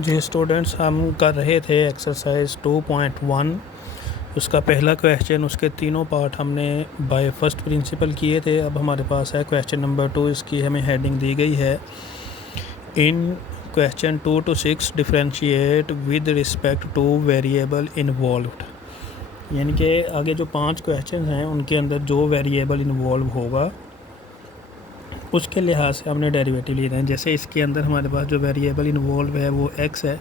जी students, हम कर रहे थे एक्सरसाइज 2.1। उसका पहला क्वेश्चन, उसके तीनों पार्ट हमने बाय फर्स्ट प्रिंसिपल किए थे। अब हमारे पास है क्वेश्चन नंबर 2। इसकी हमें हेडिंग दी गई है in question 2 to 6 differentiate with respect to variable involved. यानी कि आगे जो 5 क्वेश्चन हैं उनके अंदर जो वेरिएबल इन्वॉल्व होगा उसके लिहाज से हमने डेरिवेटिव लेना है। जैसे इसके अंदर हमारे पास जो वेरिएबल इन्वॉल्व है वो x है,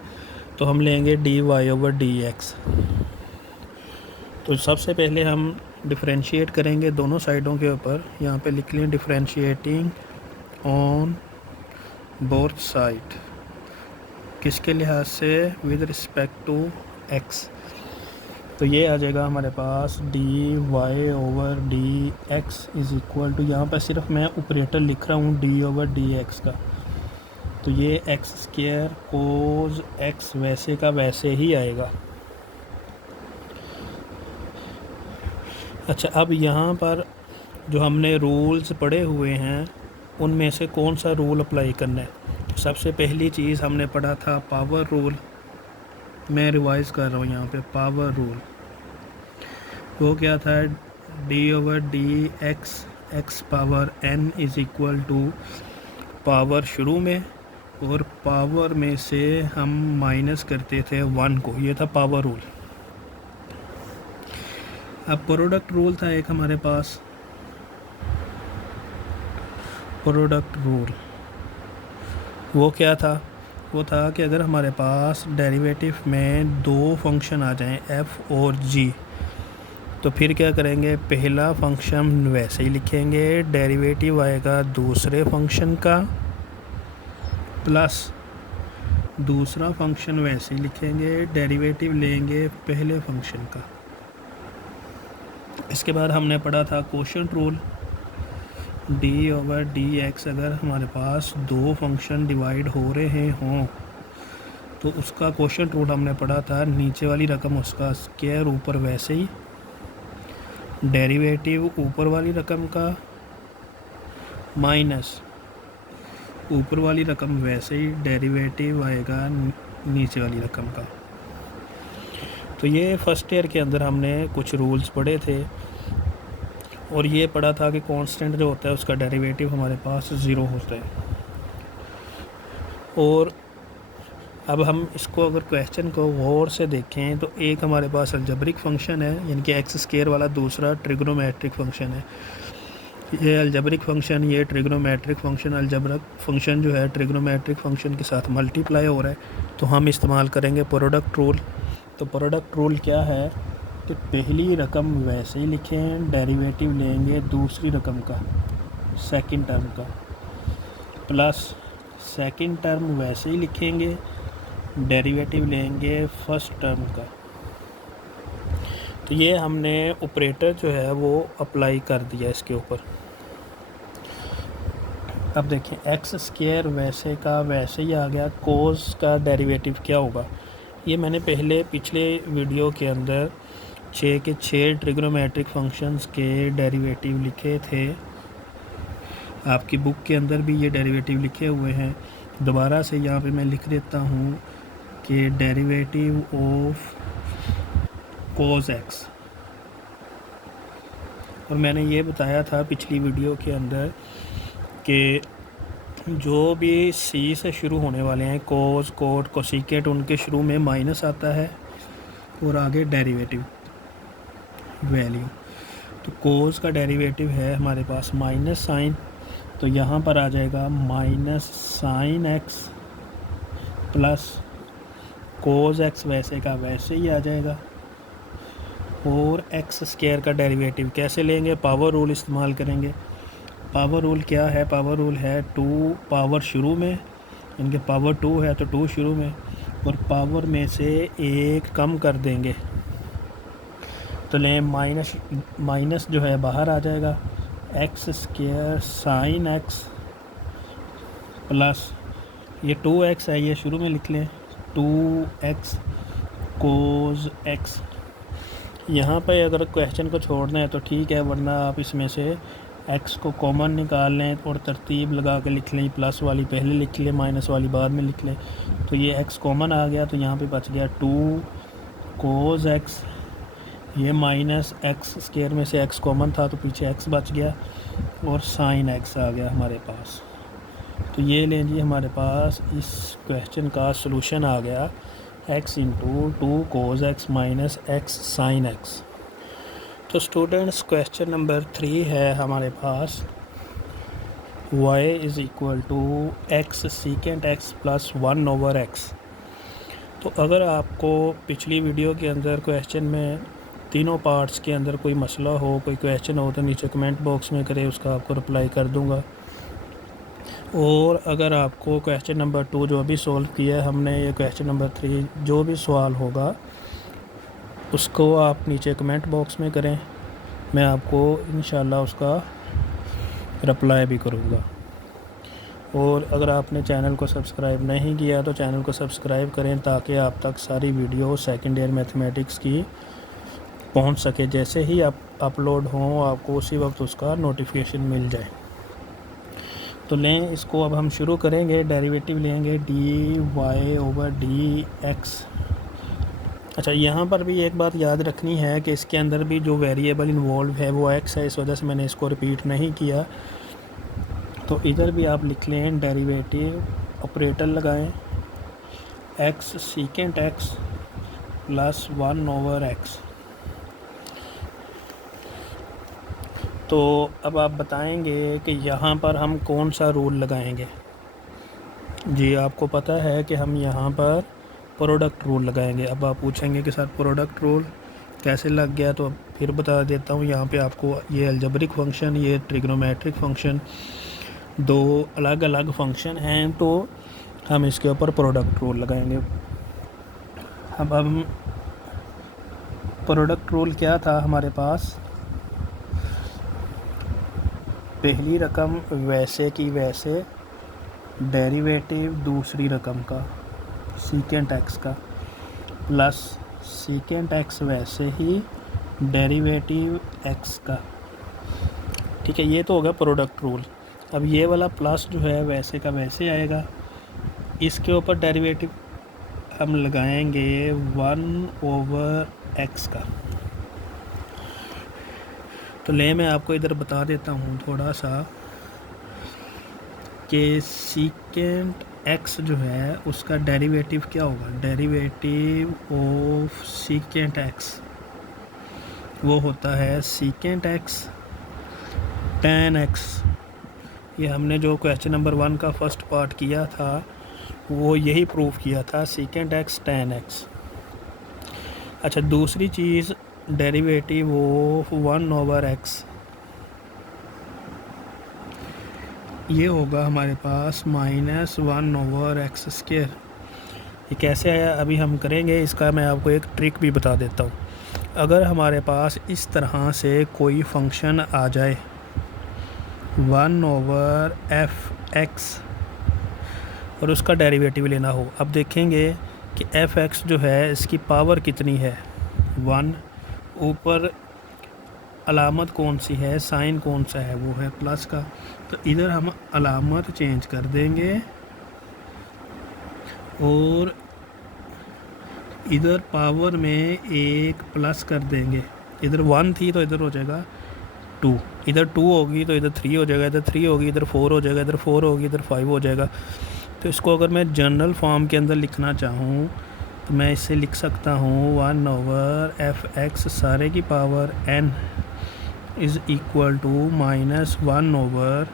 तो हम लेंगे dy/dx। तो सबसे पहले हम डिफरेंशिएट करेंगे दोनों साइडों के ऊपर। यहाँ पे लिख लें डिफरेंशिएटिंग ऑन बोथ साइड, किसके लिहाज से, विद रिस्पेक्ट टू x। तो ये आ जाएगा हमारे पास dy/dx इज़ इक्वल टू, यहाँ पर सिर्फ मैं ऑपरेटर लिख रहा हूँ d/dx का, तो ये x² कोस x वैसे का वैसे ही आएगा। अच्छा, अब यहाँ पर जो हमने रूल्स पढ़े हुए हैं उनमें से कौन सा रूल अप्लाई करना है। सबसे पहली चीज़ हमने पढ़ा था पावर रूल। मैं रिवाइज़ कर रहा हूँ यहाँ पे। पावर रूल वो क्या था, d/dx x power n is equal to power शुरू में और पावर में से हम माइनस करते थे 1 को। ये था पावर रूल। अब प्रोडक्ट रूल था एक हमारे पास। प्रोडक्ट रूल वो क्या था, वो था कि अगर हमारे पास डेरिवेटिव में दो फंक्शन आ जाएं f और g, तो फिर क्या करेंगे, पहला फंक्शन वैसे ही लिखेंगे, डेरिवेटिव आएगा दूसरे फंक्शन का, प्लस दूसरा फंक्शन वैसे ही लिखेंगे, डेरिवेटिव लेंगे पहले फंक्शन का। इसके बाद हमने पढ़ा था कोशेंट रूल। d/dx अगर हमारे पास दो फंक्शन डिवाइड हो रहे हों तो उसका कोशेंट रूल हमने पढ़ा था, नीचे वाली रकम उसका स्क्वायर ऊपर वैसे ही, डेरिवेटिव ऊपर वाली रकम का माइनस ऊपर वाली रकम वैसे ही, डेरिवेटिव आएगा नीचे वाली रकम का। तो ये फर्स्ट ईयर के अंदर हमने कुछ रूल्स पढ़े थे और ये पढ़ा था कि कांस्टेंट जो होता है उसका डेरिवेटिव हमारे पास 0 होता है। और अब हम इसको अगर क्वेश्चन को गौर से देखें तो एक हमारे पास अलजेब्रिक फंक्शन है, यानी कि x² वाला, दूसरा ट्रिग्नोमेट्रिक फंक्शन है। ये अलजेब्रिक फंक्शन, ये ट्रिग्नोमेट्रिक फंक्शन, अलजेब्रिक फंक्शन जो है ट्रिग्नोमेट्रिक फंक्शन के साथ मल्टीप्लाई हो रहा है, तो हम इस्तेमाल करेंगे प्रोडक्ट रूल। तो प्रोडक्ट रूल क्या है कि पहली रकम वैसे ही लिखें, डेरिवेटिव लेंगे दूसरी रकम का, सेकंड टर्म का, प्लस सेकंड टर्म वैसे ही लिखेंगे, डेरिवेटिव लेंगे फर्स्ट टर्म का। तो ये हमने ऑपरेटर जो है वो अप्लाई कर दिया इसके ऊपर। अब देखें, x² वैसे का वैसे ही आ गया, कोस का डेरिवेटिव क्या होगा। ये मैंने पहले पिछले वीडियो के अंदर 6 के 6 ट्रिग्नोमेट्रिक फंक्शंस के डेरिवेटिव लिखे थे। आपकी बुक के अंदर भी ये डेरिवेटिव लिखे हुए हैं। दोबारा से यहाँ पे मैं लिख देता हूँ कि डेरिवेटिव ऑफ कोस x। और मैंने ये बताया था पिछली वीडियो के अंदर कि जो भी c से शुरू होने वाले हैं, कोस, कोट, कोसिकेट, उनके शुरू में माइनस आता है और आगे डेरिवेटिव वैल्यू। तो कोस का डेरिवेटिव है हमारे पास माइनस साइन, तो यहाँ पर आ जाएगा minus sine x plus cos x वैसे का वैसे ही आ जाएगा। और x² का डेरिवेटिव कैसे लेंगे, पावर रूल इस्तेमाल करेंगे। पावर रूल क्या है, पावर रूल है 2 पावर शुरू में, इनके पावर 2 है तो 2 शुरू में, और पावर में से 1 कम कर देंगे तो लें माइनस जो है बाहर आ जाएगा, x² साइन x प्लस ये 2x है, ये शुरू में लिख लें, 2x कोस x। यहाँ पर अगर क्वेश्चन को छोड़ना है तो ठीक है, वरना आप इसमें से एक्स को कॉमन निकाल लें और तरतीब लगा के लिख लें, प्लस वाली पहले लिख लें, माइनस वाली बाद में लिख लें। तो ये एक्स कॉमन आ गया, तो यहाँ पे बच गया 2 कोस एक्स, ये माइनस एक्स स्क्वायर में से एक्स कॉमन था तो पीछे एक्स बच गया, और साइन एक्स आ गया हमारे पास। तो ये लें जी, हमारे पास इस क्वेश्चन का सलूशन आ गया x into 2 cos X minus X sine X. तो स्टूडेंट्स क्वेश्चन नंबर 3 है हमारे पास y is equal to X secant x plus 1/x। तो अगर आपको पिछली वीडियो के अंदर क्वेश्चन में तीनों पार्ट्स के अंदर कोई मसला हो, कोई क्वेश्चन हो, तो नीचे कमेंट बॉक्स में करें, उसका आपको रिप्लाई कर दूंगा। और अगर आपको क्वेश्चन नंबर 2 जो अभी सॉल्व किया है हमने, ये क्वेश्चन नंबर 3 जो भी सवाल होगा उसको आप नीचे कमेंट बॉक्स में करें, मैं आपको इंशाल्लाह उसका रिप्लाई भी करूँगा। और अगर आपने चैनल को सब्सक्राइब नहीं किया तो चैनल को सब्सक्राइब करें, ताकि आप तक सारी वीडियो सेकंड ईयर मैथमेटिक्स की पहुंच सके। जैसे ही आप अपलोड हों आपको उसी वक्त उसका नोटिफिकेशन मिल जाए। तो लें इसको, अब हम शुरू करेंगे। डेरिवेटिव लेंगे dy/dx। अच्छा, यहाँ पर भी एक बात याद रखनी है कि इसके अंदर भी जो वेरिएबल इन्वॉल्व है वो x है, इस वजह से मैंने इसको रिपीट नहीं किया। तो इधर भी आप लिख लें डेरिवेटिव, ऑपरेटर लगाएं, x secant x plus 1/x। तो अब आप बताएंगे कि यहाँ पर हम कौन सा रूल लगाएंगे। जी, आपको पता है कि हम यहाँ पर प्रोडक्ट रूल लगाएंगे। अब आप पूछेंगे कि सर प्रोडक्ट रूल कैसे लग गया, तो फिर बता देता हूँ। यहाँ पे आपको ये अलजेब्रिक फंक्शन, ये ट्रिग्नोमेट्रिक फंक्शन, दो अलग अलग फंक्शन हैं, तो हम इसके ऊपर प्रोडक्ट रूल लगाएंगे। अब हम प्रोडक्ट रूल क्या था हमारे पास, पहली रकम वैसे की वैसे, डेरिवेटिव दूसरी रकम का सीकेंट एक्स का, प्लस सीकेंट एक्स वैसे ही, डेरिवेटिव एक्स का। ठीक है, ये तो होगा प्रोडक्ट रूल। अब ये वाला प्लस जो है वैसे का वैसे आएगा, इसके ऊपर डेरिवेटिव हम लगाएंगे 1/x का। तो ले मैं आपको इधर बता देता हूँ थोड़ा सा कि सीकेंट x जो है उसका डेरिवेटिव क्या होगा। डेरिवेटिव ऑफ सीकेंट x वो होता है सीकेंट x tan x। ये हमने जो क्वेश्चन नंबर 1 का फर्स्ट पार्ट किया था वो यही प्रूव किया था, सीकेंट x tan x। अच्छा, दूसरी चीज़ डेरिवेटिव ऑफ 1/x, ये होगा हमारे पास -1/x²। ये कैसे आया अभी हम करेंगे, इसका मैं आपको एक ट्रिक भी बता देता हूँ। अगर हमारे पास इस तरह से कोई फंक्शन आ जाए 1/f(x) और उसका डेरिवेटिव लेना हो, अब देखेंगे कि f(x) जो है इसकी पावर कितनी है, 1। ऊपर अलामत कौन सी है, साइन कौन सा है, वो है प्लस का। तो इधर हम अलामत चेंज कर देंगे और इधर पावर में एक प्लस कर देंगे। इधर 1 थी तो इधर हो जाएगा 2, इधर 2 होगी तो इधर 3 हो जाएगा, इधर 3 होगी इधर 4 हो जाएगा, इधर 4 होगी इधर 5 हो जाएगा। तो इसको अगर मैं जनरल फॉर्म के अंदर लिखना चाहूँ तो मैं इसे लिख सकता हूँ 1/f(x) सारे की power n is equal to -1/f(x)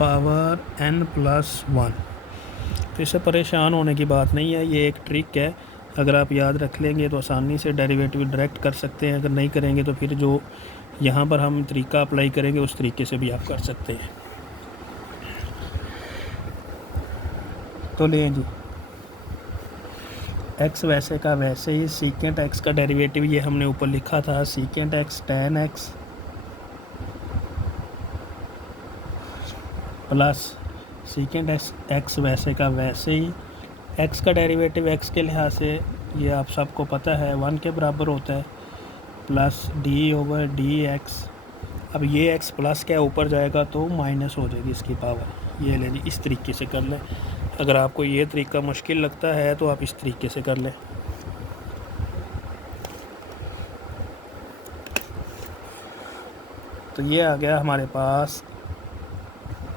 power n+1। तो इससे परेशान होने की बात नहीं है, ये एक ट्रिक है। अगर आप याद रख लेंगे तो आसानी से डेरिवेटिव डायरेक्ट कर सकते हैं। अगर नहीं करेंगे तो फिर जो यहाँ पर हम तरीका अप्लाई करेंगे उस तरीके से भी आप कर सकते हैं। तो लें जी, x वैसे का वैसे ही, सीकेंट x का डेरिवेटिव ये हमने ऊपर लिखा था, secant x tan x plus secant x वैसे का वैसे ही। x का डेरिवेटिव x के लिहाज से ये आप सबको पता है 1 के बराबर होता है। Plus D over d x. अब ये एक्स प्लस क्या ऊपर जाएगा तो माइनस हो जाएगी इसकी पावर। ये ले जी, इस तरीके से कर लें। अगर आपको ये तरीका मुश्किल लगता है तो आप इस तरीके से कर लें। तो ये आ गया हमारे पास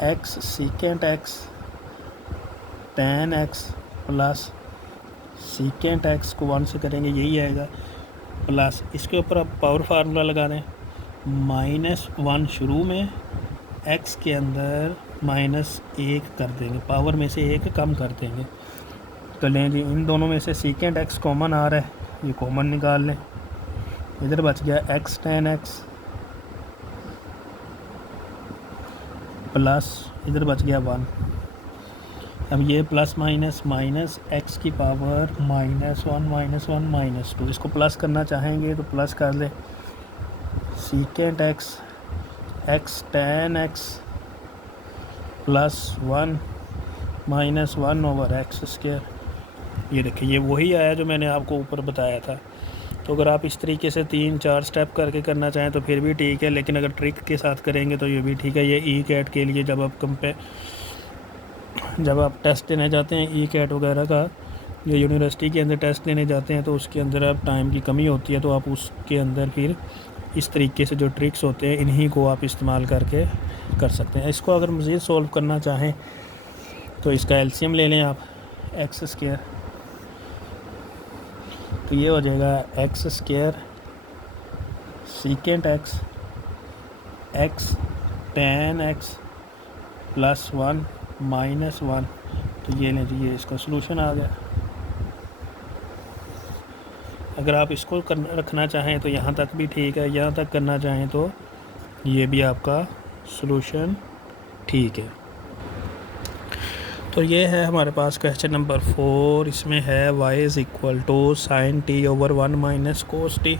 x secant x tan x plus secant x को 1 से करेंगे, यही आएगा, प्लस इसके ऊपर आप पावर फार्मूला लगा दें, -1 शुरू में, एक्स के अंदर -1 कर देंगे, पावर में से 1 कम कर देंगे। तो लें जी, इन दोनों में से सीकेंट एक्स कॉमन आ रहा है, ये कॉमन निकाल लें। इधर बच गया एक्स टेन एक्स प्लस इधर बच गया 1। अब ये प्लस माइनस माइनस एक्स की पावर -1 -2, इसको प्लस करना चाहेंगे तो प्लस कर ले, secant x x tan x plus 1 -1 over x square. ये देखिए, ये वही आया जो मैंने आपको ऊपर बताया था। तो अगर आप इस तरीके से 3-4 स्टेप करके करना चाहें तो फिर भी ठीक है, लेकिन अगर ट्रिक के साथ करेंगे तो ये भी ठीक है। ये ई कैट के लिए जब आप टेस्ट देने जाते हैं, ई कैट वगैरह का, या यूनिवर्सिटी के अंदर टेस्ट देने जाते हैं, तो उसके अंदर अब टाइम की कमी होती है, तो आप उसके अंदर फिर इस तरीके से जो ट्रिक्स होते हैं इन्हीं को आप इस्तेमाल करके कर सकते हैं। इसको अगर मज़ीद सोल्व करना चाहें तो इसका एलसीएम ले लें आप, एक्स स्क्वायर, तो ये हो जाएगा x square secant x x tan x plus 1 -1। तो ये लें जी, ये इसका सलूशन आ गया। अगर आप इसको रखना चाहें तो यहाँ तक भी ठीक है, यहाँ तक करना चाहें तो ये भी आपका सलूशन ठीक है। तो ये है हमारे पास क्वेश्चन नंबर 4। इसमें है y = sin t over 1 minus cos T.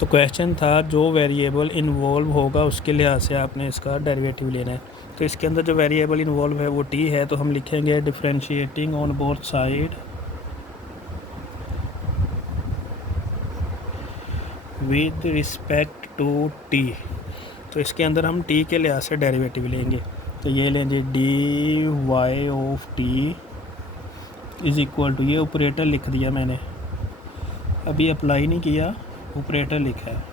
तो क्वेश्चन था जो वेरिएबल इन्वॉल्व होगा उसके लिहाज से आपने इसका डेरिवेटिव लेना है। तो इसके अंदर जो वेरिएबल इन्वॉल्व है वो t है, तो हम लिखेंगे differentiating on both side with respect to t। तो इसके अंदर हम t के लिहाज से डेरिवेटिव लेंगे। तो ये लें जी, dy of t is equal to, ये ऑपरेटर लिख दिया मैंने, अभी अप्लाई नहीं किया, ऑपरेटर लिखा है।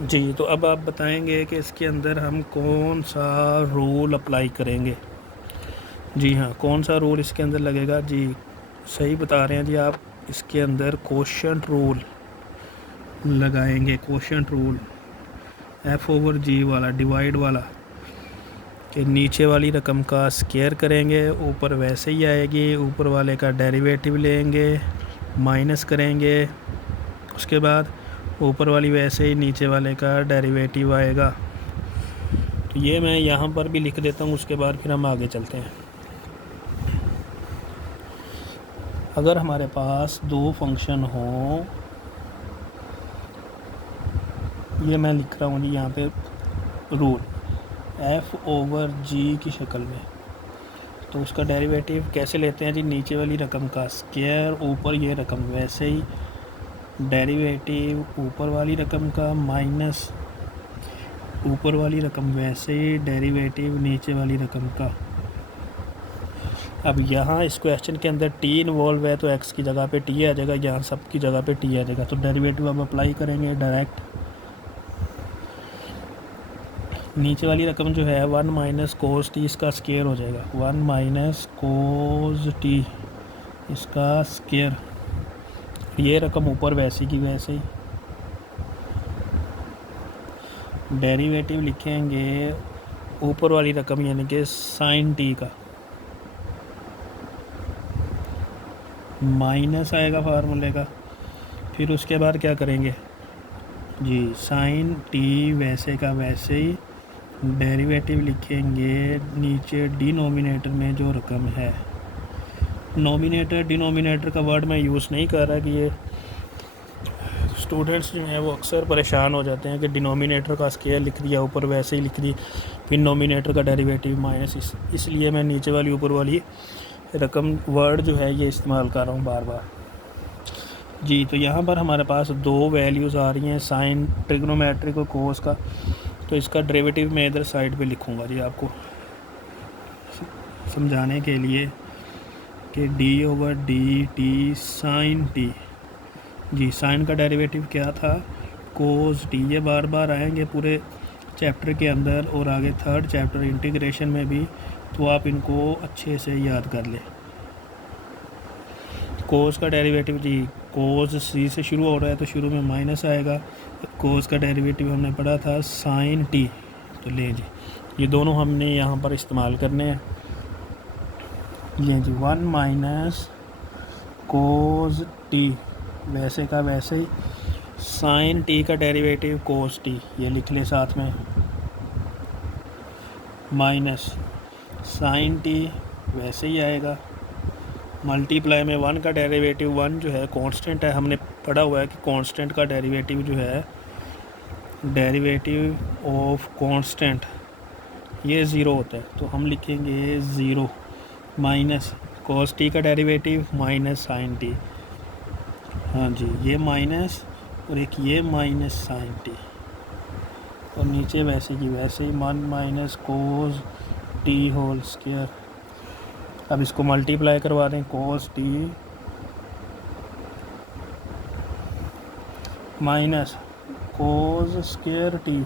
जी, तो अब आप बताएंगे कि इसके अंदर हम कौन सा रूल अप्लाई करेंगे। जी हाँ, कौन सा रूल इसके अंदर लगेगा? जी सही बता रहे हैं जी आप, इसके अंदर कोशेंट रूल लगाएंगे। कोशेंट रूल f/g वाला, डिवाइड वाला, कि नीचे वाली रकम का स्क्वायर करेंगे, ऊपर वैसे ही आएगी, ऊपर वाले का डेरिवेटिव लेंगे, माइनस करेंगे, उसके बाद ऊपर वाली वैसे ही नीचे वाले का डेरिवेटिव आएगा। तो ये मैं यहाँ पर भी लिख देता हूँ, उसके बाद फिर हम आगे चलते हैं। अगर हमारे पास दो फंक्शन हो, ये मैं लिख रहा हूँ जी यहाँ पे रूल, f/g की शक्ल में, तो उसका डेरिवेटिव कैसे लेते हैं जी? नीचे वाली रकम का स्क्वायर, ऊपर ये रकम वैसे ही, डेरिवेटिव ऊपर वाली रकम का माइनस ऊपर वाली रकम वैसे ही, डेरिवेटिव नीचे वाली रकम का। अब यहाँ इस क्वेश्चन के अंदर t इन्वॉल्व है, तो x की जगह पे t आ जाएगा, यहाँ सब की जगह पे t आ जाएगा। तो डेरिवेटिव अब अप्लाई करेंगे डायरेक्ट। नीचे वाली रकम जो है 1 माइनस कोस टी, इसका स्क्वायर हो जाएगा, 1 माइनस कोस टी इसका स्क्वायर। ये रकम ऊपर वैसी की वैसे ही, डेरिवेटिव लिखेंगे ऊपर वाली रकम यानी कि साइन टी का, माइनस आएगा फार्मूले का। फिर उसके बाद क्या करेंगे जी? साइन टी वैसे का वैसे ही, डेरिवेटिव लिखेंगे नीचे डिनोमिनेटर में जो रकम है। नोमिनेटर डिनोमिनेटर का वर्ड मैं यूज़ नहीं कर रहा, कि ये स्टूडेंट्स जो हैं वो अक्सर परेशान हो जाते हैं कि डिनोमिनेटर का स्क्वायर लिख दिया, ऊपर वैसे ही लिख दी, फिर नोमिनेटर का डेरिवेटिव माइनस, इसलिए मैं नीचे वाली ऊपर वाली रकम वर्ड जो है ये इस्तेमाल कर रहा हूँ बार बार जी। तो यहाँ पर हमारे पास दो वैल्यूज़ आ रही हैं, साइन ट्रिग्नोमेट्रिक और कोस का। तो इसका डेरिवेटिव मैं इधर साइड पे लिखूँगा जी आपको समझाने के लिए कि d/dt साइन टी जी। साइन का डेरिवेटिव क्या था, कोस टी। ये बार बार आएंगे पूरे चैप्टर के अंदर और आगे थर्ड चैप्टर इंटीग्रेशन में भी, तो आप इनको अच्छे से याद कर लें। कोस का डेरिवेटिव जी, कोस सी से शुरू हो रहा है तो शुरू में माइनस आएगा। कोस का डेरिवेटिव हमने पढ़ा था साइन टी। तो लें जी, ये दोनों हमने यहाँ पर इस्तेमाल करने हैं। ये जी 1 माइनस कोस टी, वैसे का वैसे ही साइन टी का डेरिवेटिव कोस टी, ये लिख ले साथ में, माइनस साइन टी वैसे ही आएगा, मल्टीप्लाई में 1 का डेरिवेटिव, 1 जो है कांस्टेंट है, हमने पढ़ा हुआ है कि कांस्टेंट का डेरिवेटिव जो है, डेरिवेटिव ऑफ कांस्टेंट ये ज़ीरो होता है, तो हम लिखेंगे ज़ीरो, माइनस कोस टी का डेरिवेटिव माइनस साइन टी। हाँ जी, ये माइनस और एक ये माइनस साइन टी, और नीचे वैसे की वैसे ही 1 minus cos T whole square. अब इसको मल्टीप्लाई करवा दें, cos t minus cos square t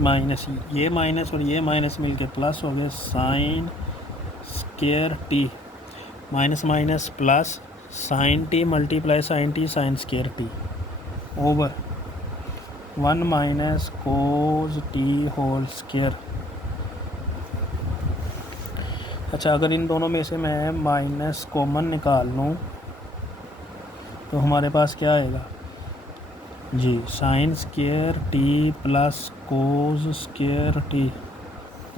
minus ये माइनस और ये माइनस मिलके प्लस हो गए sine square t, minus minus plus sine t multiply sine t sine square t over 1 minus cos T whole square. अच्छा, अगर इन दोनों में से मैं माइनस कॉमन निकाल लूँ तो हमारे पास क्या आएगा जी, sine square t plus cos square t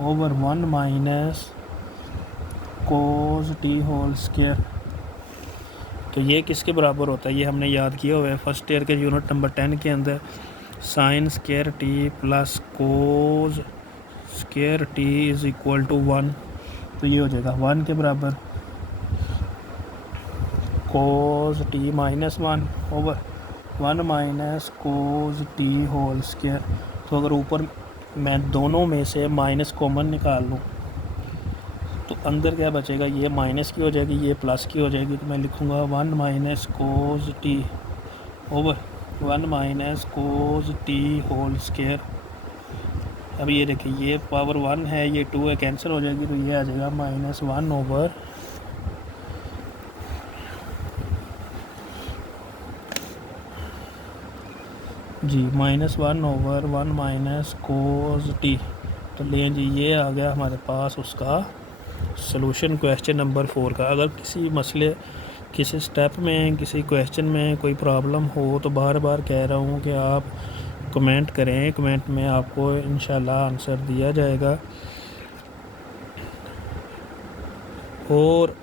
over 1 minus cos T whole square. तो ये किसके बराबर होता है, ये हमने याद किया हुआ है फर्स्ट ईयर के यूनिट नंबर 10 के अंदर। Sine square t plus cos square t is equal to 1, तो ये हो जाएगा 1 के बराबर cos t minus 1 over 1 minus cos T whole square. तो अगर ऊपर मैं दोनों में से माइनस कॉमन निकाल लूँ तो अंदर क्या बचेगा, ये माइनस की हो जाएगी, ये प्लस की हो जाएगी। तो मैं लिखूँगा 1 minus cos T over 1 minus cos T whole square. अब ये देखिए, ये पावर 1 है, ये 2 है, कैंसिल हो जाएगी, तो ये आ जाएगा -1 ओवर जी -1 ओवर 1 माइनस कोस टी। तो लें जी, ये आ गया हमारे पास उसका सॉल्यूशन क्वेश्चन नंबर 4 का। अगर किसी मसले, किसी स्टेप में, किसी क्वेश्चन में कोई प्रॉब्लम हो तो बार बार कह रहा हूँ कि आप कमेंट करें, कमेंट में आपको इंशाल्लाह आंसर दिया जाएगा। और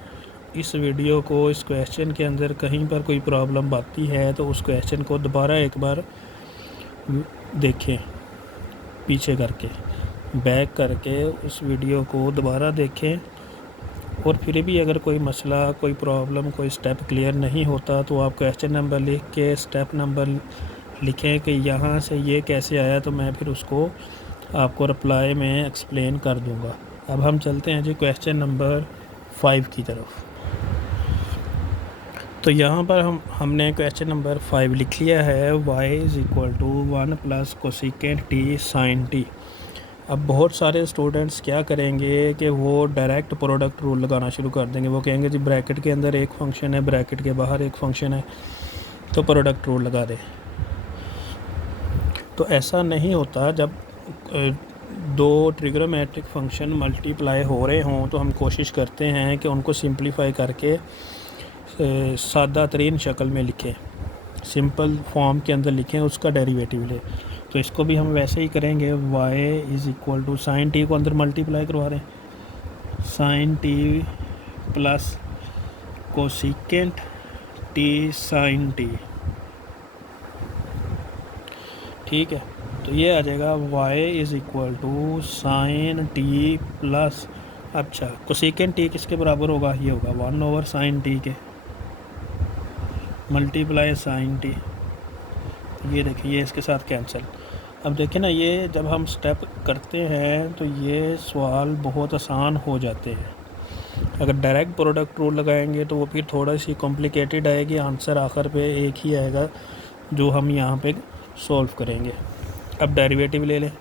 इस वीडियो को, इस क्वेश्चन के अंदर कहीं पर कोई प्रॉब्लम आती है तो उस क्वेश्चन को दोबारा एक बार देखें, पीछे करके बैक करके उस वीडियो को दोबारा देखें। और फिर भी अगर कोई मसला, कोई प्रॉब्लम, कोई स्टेप क्लियर नहीं होता तो आप क्वेश्चन नंबर लिख के स्टेप नंबर लिखें कि यहाँ से ये कैसे आया, तो मैं फिर उसको आपको रिप्लाई में एक्सप्लेन कर दूँगा। अब हम चलते हैं जी क्वेश्चन नंबर 5 की तरफ। तो यहाँ पर हमने क्वेश्चन नंबर 5 लिख लिया है, y is equal to 1 plus cosecant T sine T. अब बहुत सारे स्टूडेंट्स क्या करेंगे कि वो डायरेक्ट प्रोडक्ट रूल लगाना शुरू कर देंगे। वो कहेंगे जी ब्रैकेट के अंदर एक फंक्शन है, ब्रैकेट के बाहर एक फंक्शन है, तो प्रोडक्ट रूल लगा दे। तो ऐसा नहीं होता। जब दो ट्रिग्नोमेट्रिक फंक्शन मल्टीप्लाई हो रहे हों तो हम कोशिश करते हैं कि उनको सिंप्लीफाई करके सादा तरीन शक्ल में लिखें, सिंपल फॉर्म के अंदर लिखें, उसका डेरिवेटिव लें। तो इसको भी हम वैसे ही करेंगे, y is equal to sine T को अंदर मल्टीप्लाई करवा रहे हैं, sine T plus cosecant T sine T, ठीक है। तो ये आ जाएगा y is equal to sine T plus अच्छा, कोसेकेंट टी किसके बराबर होगा, ये होगा 1/sin टी के मल्टीप्लाई साइन टी। ये देखिए ये इसके साथ कैंसिल। अब देखिए ना, ये जब हम स्टेप करते हैं तो ये सवाल बहुत आसान हो जाते हैं। अगर डायरेक्ट प्रोडक्ट रूल लगाएंगे तो वो फिर थोड़ा सी कॉम्प्लिकेटेड आएगी, आंसर आखिर पे एक ही आएगा जो हम यहाँ पे सॉल्व करेंगे। अब डेरिवेटिव ले लें।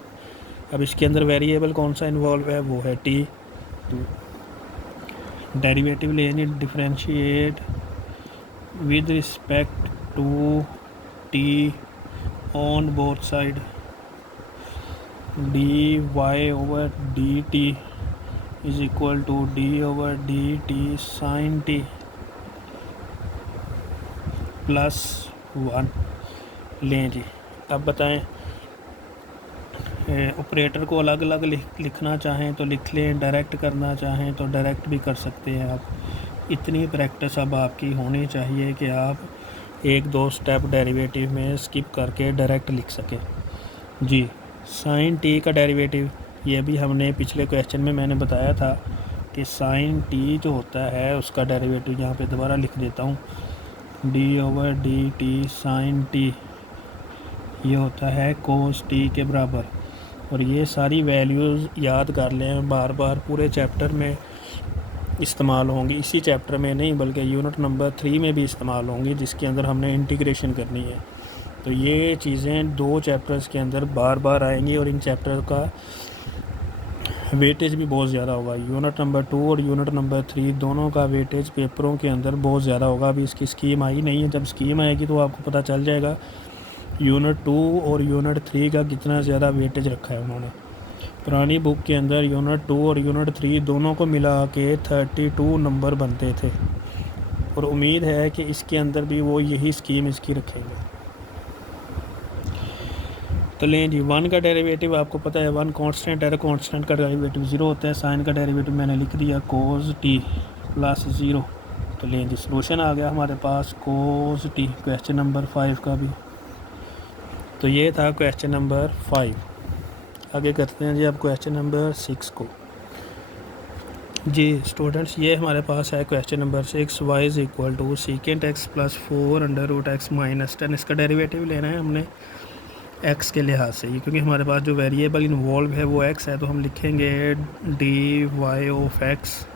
अब इसके अंदर वेरिएबल कौन सा इन्वॉल्व है, वो है टी। तो डेरिवेटिव लेनी, differentiate with respect to T on both side, D Y over D T is equal to D over D T sine T plus 1। लें जी, अब बताएं, ऑपरेटर को अलग अलग लिखना चाहें तो लिख लें, डायरेक्ट करना चाहें तो डायरेक्ट भी कर सकते हैं आप। इतनी प्रैक्टिस अब आपकी होनी चाहिए कि आप एक दो स्टेप डेरिवेटिव में स्किप करके डायरेक्ट लिख सकें। जी, साइन टी का डेरिवेटिव, ये भी हमने पिछले क्वेश्चन में मैंने बताया था कि साइन टी जो होता है उसका डेरिवेटिव यहाँ पे दोबारा लिख देता हूँ, D over D T sine T, ये होता है कोस टी के बराबर। और ये सारी वैल्यूज़ याद कर लें, बार बार पूरे चैप्टर में इस्तेमाल होंगी, इसी चैप्टर में नहीं बल्कि यूनिट नंबर 3 में भी इस्तेमाल होंगी, जिसके अंदर हमने इंटीग्रेशन करनी है। तो ये चीज़ें 2 चैप्टर्स के अंदर बार बार आएंगी और इन चैप्टर का वेटेज भी बहुत ज़्यादा होगा। यूनिट नंबर 2 और यूनिट नंबर 3 दोनों का वेटेज पेपरों के अंदर बहुत ज़्यादा होगा। अभी इसकी स्कीम आई नहीं है, जब स्कीम आएगी तो आपको पता चल जाएगा यूनिट 2 और यूनिट 3 का कितना ज़्यादा वेटेज रखा है उन्होंने। पुरानी बुक के अंदर यूनिट 2 और यूनिट 3 दोनों को मिला के 32 नंबर बनते थे, और उम्मीद है कि इसके अंदर भी वो यही स्कीम इसकी रखेंगे। तो लें जी, 1 का डेरिवेटिव आपको पता है 1 कांस्टेंट है, कांस्टेंट का डेरिवेटिव 0 होता है। साइन का डेरिवेटिव मैंने लिख दिया कोस टी प्लस 0। तो लें जी, सॉल्यूशन आ गया हमारे पास कोस टी, क्वेश्चन नंबर 5 का भी। तो ये था क्वेश्चन नंबर 5। आगे करते हैं जी अब क्वेश्चन नंबर 6 को। जी स्टूडेंट्स, ये हमारे पास है question number 6, y is equal to secant x plus 4 under root X minus 10। इसका डेरिवेटिव लेना है हमने x के लिहाज से, ये क्योंकि हमारे पास जो वेरिएबल इन्वॉल्व है वो x है, तो हम लिखेंगे D Y of X.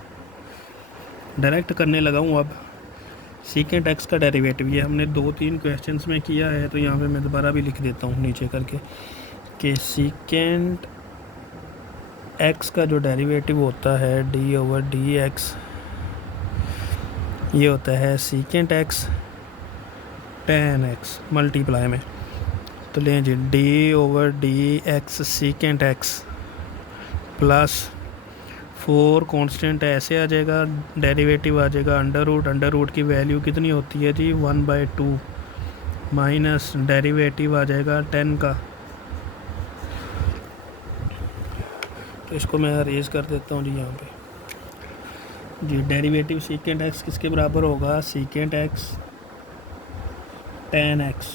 Direct करने लगा हूँ अब। सीकेंट एक्स का डेरिवेटिव ये हमने 2-3 क्वेश्चंस में किया है, तो यहाँ पे मैं दोबारा भी लिख देता हूँ नीचे करके कि सीकेंट एक्स का जो डेरिवेटिव होता है डी ओवर डी एक्स, ये होता है secant x tan x multiply में। तो लें जी, d over d x secant x plus 4 constant ऐसे आ जाएगा, डेरिवेटिव आ जाएगा अंडर रूट की वैल्यू कितनी होती है जी 1/2 माइनस डेरिवेटिव आ जाएगा 10 का। तो इसको मैं अरेज कर देता हूँ जी यहाँ पे। जी डेरिवेटिव सीकेंट एक्स किसके बराबर होगा, secant x tan x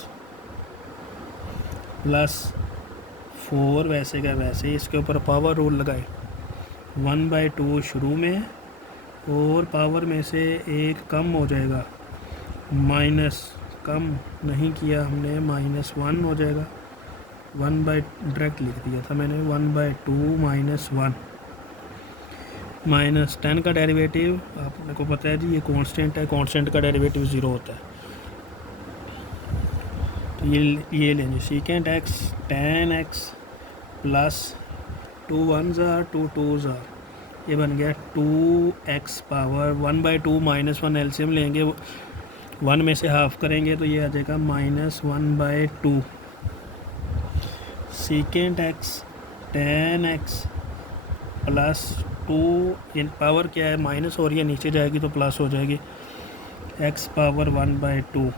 plus 4 वैसे का वैसे, इसके ऊपर पावर रूल लगाए 1/2 शुरू में, और पावर में से एक कम हो जाएगा, माइनस कम नहीं किया हमने, -1 हो जाएगा। डायरेक्ट लिख दिया था मैंने 1/2 माइनस 1 माइनस 10 का डेरिवेटिव आपको को पता है जी ये कांस्टेंट है, कांस्टेंट का डेरिवेटिव 0 होता है। तो ये लेंगे secant x tan x plus 2 1s are 2 2s are, ये बन गया 2x पावर 1/2 माइनस 1 एलसीएम लेंगे, 1 में से हाफ करेंगे तो ये आ जाएगा -1/2 secant x tan x plus 2, इन पावर क्या है माइनस हो रही है, नीचे जाएगी तो प्लस हो जाएगी, x पावर 1/2।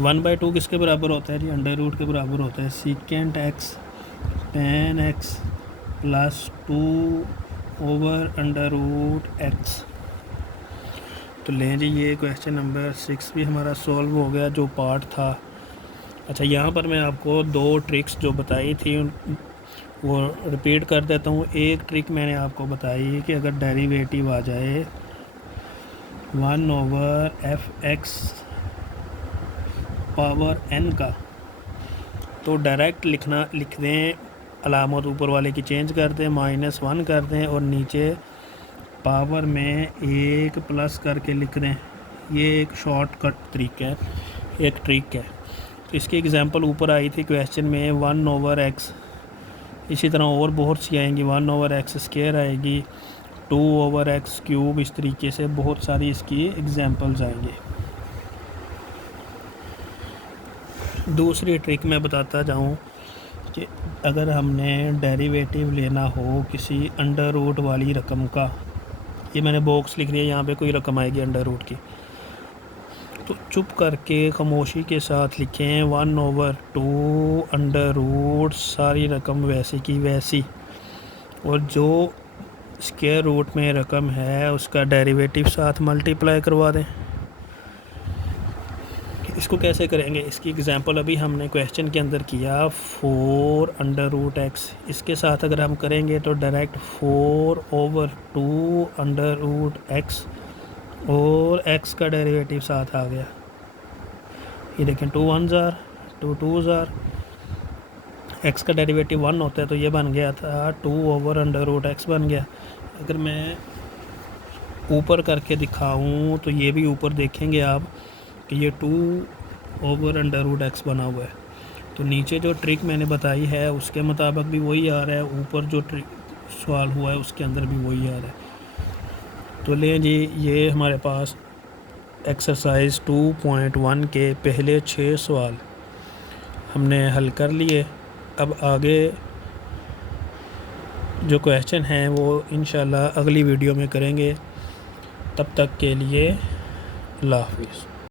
1/2 किसके बराबर होता है जी, अंडर रूट के बराबर होता है। Secant x tan x plus 2 over under root X. तो लें जी, ये क्वेश्चन नंबर 6 भी हमारा सॉल्व हो गया जो पार्ट था। अच्छा, यहाँ पर मैं आपको 2 ट्रिक्स जो बताई थी वो रिपीट कर देता हूँ। एक ट्रिक मैंने आपको बताई कि अगर डेरिवेटिव आ जाए 1/f(x) पावर n का, तो डायरेक्ट लिख दें, अलामत ऊपर वाले की चेंज कर दें, -1 कर दें और नीचे पावर में 1 प्लस करके लिख दें। ये एक शॉर्टकट तरीका है, एक ट्रिक है। तो इसकी एग्जांपल ऊपर आई थी क्वेश्चन में 1/x। इसी तरह और बहुत सी आएंगी, 1/x² आएगी, 2/x³। इस तरीके से बहुत सारी इसकी एग्जांपल्स आएंगी। दूसरी ट्रिक मैं बताता जाऊं कि अगर हमने डेरिवेटिव लेना हो किसी अंडर रूट वाली रकम का, ये मैंने बॉक्स लिख दिया, यहाँ पे कोई रकम आएगी अंडर रूट की, तो चुप करके खामोशी के साथ लिखें 1/2 अंडर रूट, सारी रकम वैसी की वैसी, और जो स्क्वायर रूट में रकम है उसका डेरिवेटिव साथ मल्टीप्लाई करवा दें। इसको कैसे करेंगे, इसकी एग्जांपल अभी हमने क्वेश्चन के अंदर किया 4√x। इसके साथ अगर हम करेंगे तो डायरेक्ट 4/2 √x और x का डेरिवेटिव साथ आ गया। ये देखें 2 1s are 2 2s are, x का डेरिवेटिव 1 होता है तो ये बन गया था 2/√x बन गया। अगर मैं ऊपर करके दिखाऊं तो ये भी ऊपर देखेंगे आप कि ये 2/√x बना हुआ है। तो नीचे जो ट्रिक मैंने बताई है उसके मुताबिक भी वही आ रहा है, ऊपर जो ट्रिक सवाल हुआ है उसके अंदर भी वही आ रहा है। तो लें जी, ये हमारे पास एक्सरसाइज 2.1 के पहले 6 सवाल हमने हल कर लिए। अब आगे जो क्वेश्चन हैं वो इंशाल्लाह अगली वीडियो में करेंगे। तब तक के लिए अल्लाह हाफिज़।